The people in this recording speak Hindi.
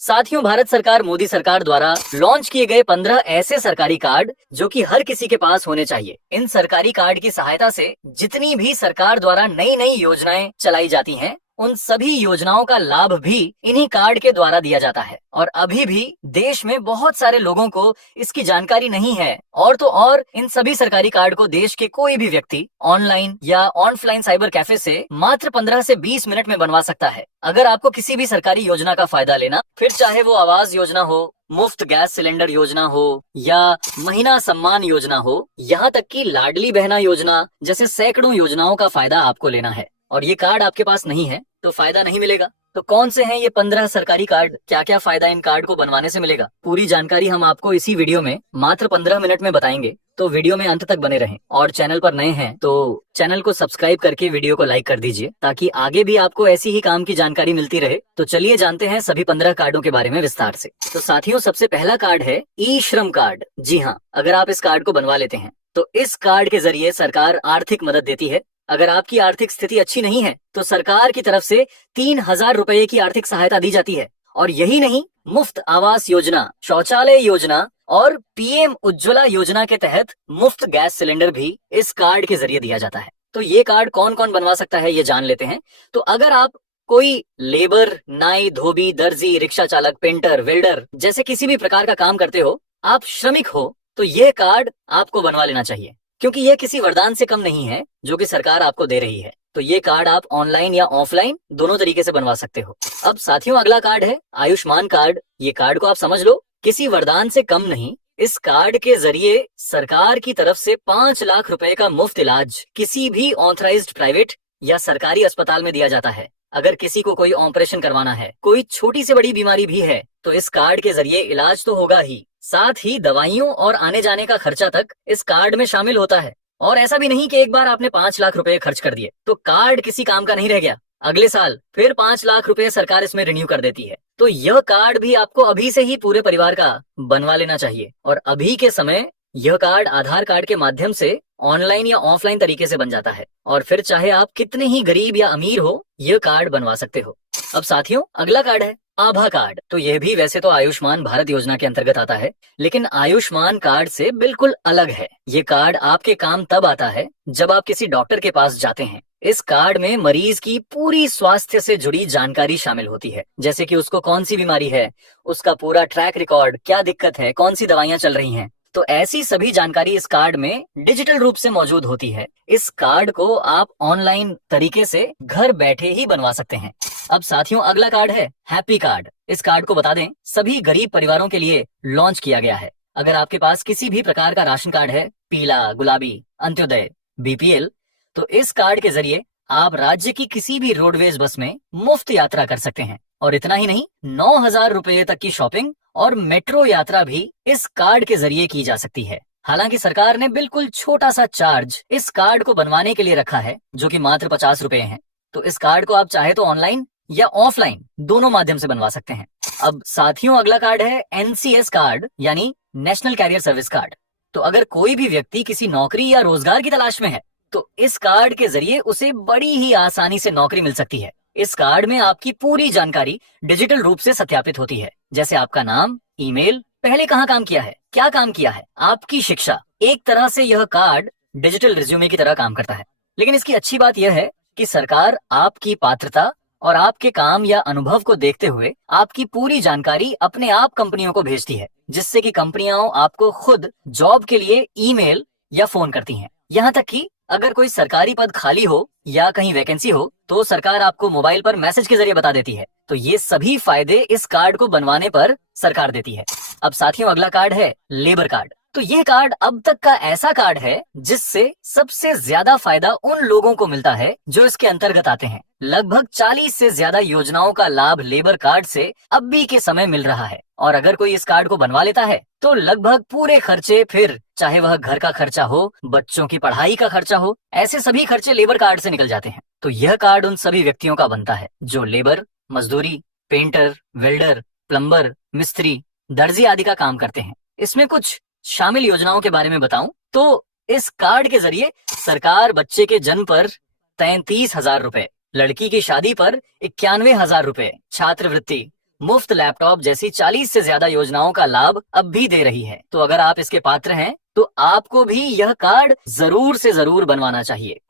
साथियों, भारत सरकार मोदी सरकार द्वारा लॉन्च किए गए 15 ऐसे सरकारी कार्ड जो कि हर किसी के पास होने चाहिए। इन सरकारी कार्ड की सहायता से जितनी भी सरकार द्वारा नई नई योजनाएं चलाई जाती हैं, उन सभी योजनाओं का लाभ भी इन्हीं कार्ड के द्वारा दिया जाता है। और अभी भी देश में बहुत सारे लोगों को इसकी जानकारी नहीं है। और तो और इन सभी सरकारी कार्ड को देश के कोई भी व्यक्ति ऑनलाइन या ऑफलाइन साइबर कैफे से मात्र 15 से 20 मिनट में बनवा सकता है। अगर आपको किसी भी सरकारी योजना का फायदा लेना, फिर चाहे वो आवास योजना हो, मुफ्त गैस सिलेंडर योजना हो या महीना सम्मान योजना हो, यहाँ तक कि लाडली बहना योजना जैसे सैकड़ों योजनाओं का फायदा आपको लेना है और ये कार्ड आपके पास नहीं है तो फायदा नहीं मिलेगा। तो कौन से हैं ये 15 सरकारी कार्ड, क्या क्या फायदा इन कार्ड को बनवाने से मिलेगा, पूरी जानकारी हम आपको इसी वीडियो में मात्र 15 मिनट में बताएंगे। तो वीडियो में अंत तक बने रहें और चैनल पर नए हैं तो चैनल को सब्सक्राइब करके वीडियो को लाइक कर दीजिए ताकि आगे भी आपको ऐसी ही काम की जानकारी मिलती रहे। तो चलिए जानते हैं सभी 15 कार्डों के बारे में विस्तार से। तो साथियों, सबसे पहला कार्ड है ई श्रम कार्ड। जी हाँ, अगर आप इस कार्ड को बनवा लेते हैं तो इस कार्ड के जरिए सरकार आर्थिक मदद देती है। अगर आपकी आर्थिक स्थिति अच्छी नहीं है तो सरकार की तरफ से 3,000 रुपए की आर्थिक सहायता दी जाती है। और यही नहीं, मुफ्त आवास योजना, शौचालय योजना और पीएम उज्ज्वला योजना के तहत मुफ्त गैस सिलेंडर भी इस कार्ड के जरिए दिया जाता है। तो ये कार्ड कौन कौन बनवा सकता है ये जान लेते हैं। तो अगर आप कोई लेबर, नाई, धोबी, दर्जी, रिक्शा चालक, पेंटर, वेल्डर जैसे किसी भी प्रकार का काम करते हो, आप श्रमिक हो, तो ये कार्ड आपको बनवा लेना चाहिए क्योंकि यह किसी वरदान से कम नहीं है जो कि सरकार आपको दे रही है। तो ये कार्ड आप ऑनलाइन या ऑफलाइन दोनों तरीके से बनवा सकते हो। अब साथियों, अगला कार्ड है आयुष्मान कार्ड। ये कार्ड को आप समझ लो, किसी वरदान से कम नहीं। इस कार्ड के जरिए सरकार की तरफ से 5 लाख रुपए का मुफ्त इलाज किसी भी ऑथराइज्ड प्राइवेट या सरकारी अस्पताल में दिया जाता है। अगर किसी को कोई ऑपरेशन करवाना है, कोई छोटी से बड़ी बीमारी भी है, तो इस कार्ड के जरिए इलाज तो होगा ही, साथ ही दवाइयों और आने जाने का खर्चा तक इस कार्ड में शामिल होता है। और ऐसा भी नहीं कि एक बार आपने 5 लाख रुपए खर्च कर दिए तो कार्ड किसी काम का नहीं रह गया, अगले साल फिर 5 लाख रुपए सरकार इसमें रिन्यू कर देती है। तो यह कार्ड भी आपको अभी से ही पूरे परिवार का बनवा लेना चाहिए। और अभी के समय यह कार्ड आधार कार्ड के माध्यम से ऑनलाइन या ऑफलाइन तरीके से बन जाता है और फिर चाहे आप कितने ही गरीब या अमीर हो, यह कार्ड बनवा सकते हो। अब साथियों, अगला कार्ड है आभा कार्ड। तो यह भी वैसे तो आयुष्मान भारत योजना के अंतर्गत आता है, लेकिन आयुष्मान कार्ड से बिल्कुल अलग है। ये कार्ड आपके काम तब आता है जब आप किसी डॉक्टर के पास जाते हैं। इस कार्ड में मरीज की पूरी स्वास्थ्य से जुड़ी जानकारी शामिल होती है, जैसे कि उसको कौन सी बीमारी है, उसका पूरा ट्रैक रिकॉर्ड, क्या दिक्कत है, कौन सी दवाइयां चल रही हैं। तो ऐसी सभी जानकारी इस कार्ड में डिजिटल रूप से मौजूद होती है। इस कार्ड को आप ऑनलाइन तरीके से घर बैठे ही बनवा सकते हैं। अब साथियों, अगला कार्ड है हैप्पी कार्ड। इस कार्ड को बता दें, सभी गरीब परिवारों के लिए लॉन्च किया गया है। अगर आपके पास किसी भी प्रकार का राशन कार्ड है, पीला, गुलाबी, अंत्योदय, बीपीएल, तो इस कार्ड के जरिए आप राज्य की किसी भी रोडवेज बस में मुफ्त यात्रा कर सकते हैं। और इतना ही नहीं, 9,000 रुपए तक की शॉपिंग और मेट्रो यात्रा भी इस कार्ड के जरिए की जा सकती है। हालांकि सरकार ने बिल्कुल छोटा सा चार्ज इस कार्ड को बनवाने के लिए रखा है, जो कि मात्र 50 रुपए है। तो इस कार्ड को आप चाहे तो ऑनलाइन या ऑफलाइन दोनों माध्यम से बनवा सकते हैं। अब साथियों, अगला कार्ड है एनसीएस कार्ड, यानी नेशनल कैरियर सर्विस कार्ड। तो अगर कोई भी व्यक्ति किसी नौकरी या रोजगार की तलाश में है तो इस कार्ड के जरिए उसे बड़ी ही आसानी से नौकरी मिल सकती है। इस कार्ड में आपकी पूरी जानकारी डिजिटल रूप से सत्यापित होती है, जैसे आपका नाम, ईमेल, पहले कहाँ काम किया है, क्या काम किया है, आपकी शिक्षा। एक तरह से यह कार्ड डिजिटल रिज्यूमे की तरह काम करता है। लेकिन इसकी अच्छी बात यह है कि सरकार आपकी पात्रता और आपके काम या अनुभव को देखते हुए आपकी पूरी जानकारी अपने आप कंपनियों को भेजती है, जिससे कि कंपनियां आपको खुद जॉब के लिए ईमेल या फोन करती हैं। यहाँ तक कि अगर कोई सरकारी पद खाली हो या कहीं वैकेंसी हो तो सरकार आपको मोबाइल पर मैसेज के जरिए बता देती है। तो ये सभी फायदे इस कार्ड को बनवाने पर सरकार देती है। अब साथियों, अगला कार्ड है लेबर कार्ड। तो ये कार्ड अब तक का ऐसा कार्ड है जिससे सबसे ज्यादा फायदा उन लोगों को मिलता है जो इसके अंतर्गत आते हैं। लगभग 40 से ज्यादा योजनाओं का लाभ लेबर कार्ड से अब भी के समय मिल रहा है। और अगर कोई इस कार्ड को बनवा लेता है तो लगभग पूरे खर्चे, फिर चाहे वह घर का खर्चा हो, बच्चों की पढ़ाई का खर्चा हो, ऐसे सभी खर्चे लेबर कार्ड से निकल जाते हैं। तो यह कार्ड उन सभी व्यक्तियों का बनता है जो लेबर, मजदूरी, पेंटर, वेल्डर, प्लम्बर, मिस्त्री, दर्जी आदि का काम करते हैं। इसमें कुछ शामिल योजनाओं के बारे में बताऊं तो इस कार्ड के जरिए सरकार बच्चे के जन्म पर 33,000 रुपए, लड़की की शादी पर 91,000 रुपए, छात्रवृत्ति, मुफ्त लैपटॉप जैसी 40 से ज्यादा योजनाओं का लाभ अब भी दे रही है। तो अगर आप इसके पात्र हैं तो आपको भी यह कार्ड जरूर से जरूर बनवाना चाहिए।